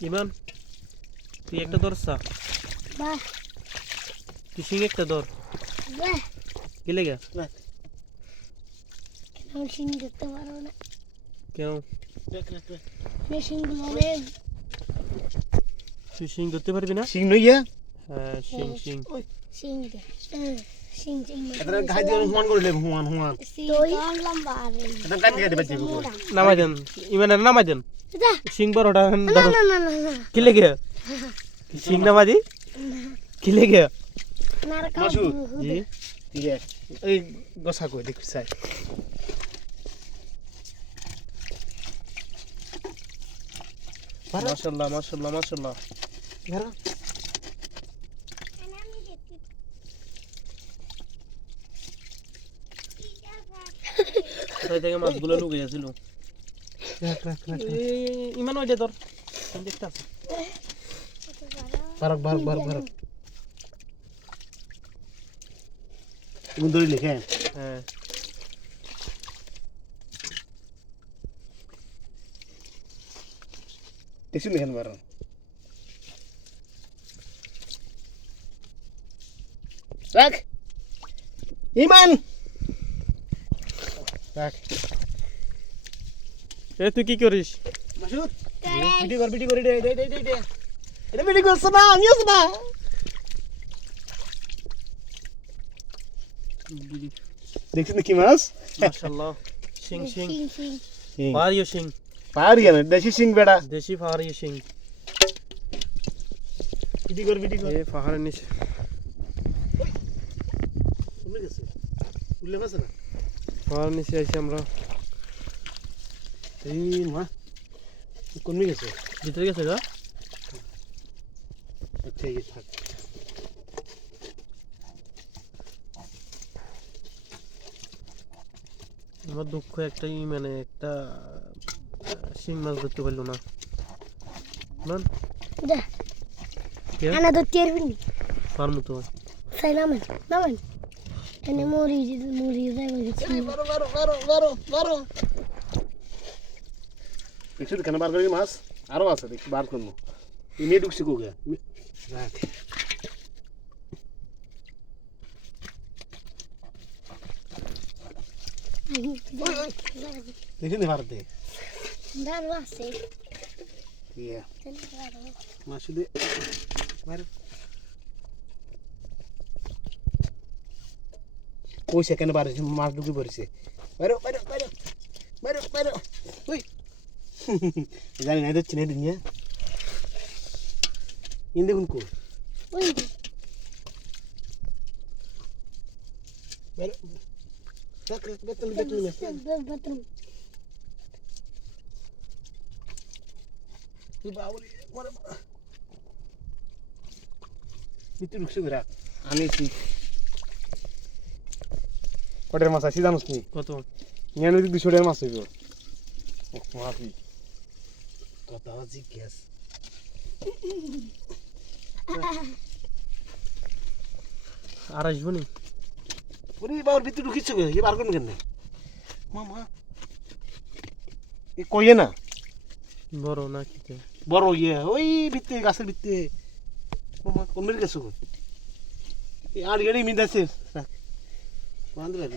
ইমান তুই একটা ধরছা বাহ তুই শিং একটা ধর বাহ কি লেগে কেন শিং ধরতে পারো না কেন শিংগুলো অনেক তুই শিং ধরতে পারবি না সিং নইয়া হ্যাঁ শিং শিং শিং দে শিং শিং এটা গাই দিয়ে হুমান করে হুমান হুমান তুই লম্বা আর এটা কাটি কাটি বাজি নামাই দেন ইমানের নামাই দেন যা শিং বড়টা না ধরো না না না না কি লেগে শিং নামাই দি কি লেগে নারকা মাসুদ জি ঠিক আছে এই গোসা কই দেখি চাই মাশাআল্লাহ মাশাআল্লাহ মাশাআল্লাহ ধরো কোথায় থেকে মাছগুলো লুকিয়ে আছিল রাখ রাখ রাখ ইমান ওই যে ধর দেখতে আছে বারক বারক বারক বারক তুমি ধরে লিখে হ্যাঁ দেখছি লিখেন বারক রাখ ইমান রাখ এ তুই কি করিস মাসুদ ভিডিও কর দে দে দে দে দে এটা ভিডিও করছ না আমি আছ না দেখছিস কি মাছ মাশাআল্লাহ শিং শিং শিং শিং পাহাড়ি শিং পাহাড়ি না দেশি সিং বেড়া দেশি পাহাড়ি শিং ভিডিও কর এ পাহাড়ের নিচে কমে গেছে উল্লে গেছে না পাহাড়ের নিচে আইছি আমরা এই মা কমে গেছে ভিতরে গেছে গা আচ্ছা এই থাক আমার দুঃখ একটাই মানে একটা শিং মাছ ধরতে পারলো না মান যা কে আনা তো টেরবিনি পারমু তো সাই নামেন নামেন এনে মরি যায় গেছে বারো বারো বারো বারো বারো দেখছো কেন বার করি মাছ আরো আছে দেখি বার করবো মেয়ে ঢুকছে কোকে রাখ দেখি নি ভারতে দাঁড়ো আছে ইয়া মাছ দে বার ওই সেকেন্ড বার মাছ ঢুকে পড়েছে বাইরো বাইরো বাইরো বাইরো বাইরো ওই জানি না দেখছি না দুনিয়া ইন দেখুন কো ওই বাইরো রাখ রাখ বেতন বেতন বাথরুম তুই বাবুরে মরে ভিতরে ঢুকছে ঘুরা আনিছি কটের মাছ আছে জানোস নি কত 200 টাকার মাছ হইব মাফি কত জিজ্ঞেস আর আসবো নি ওরে বাবার ভিতরে ঢুকিছ গে এ বার করুন কেন মামা এ কইয়ে না বড় না কি বড় ইয়ে ওই ভিতরে গাছের ভিতরে মামা কোন মেরে গেছো এই আর গেড়ি মিন্দাছে রাখ বান্ধ লাগে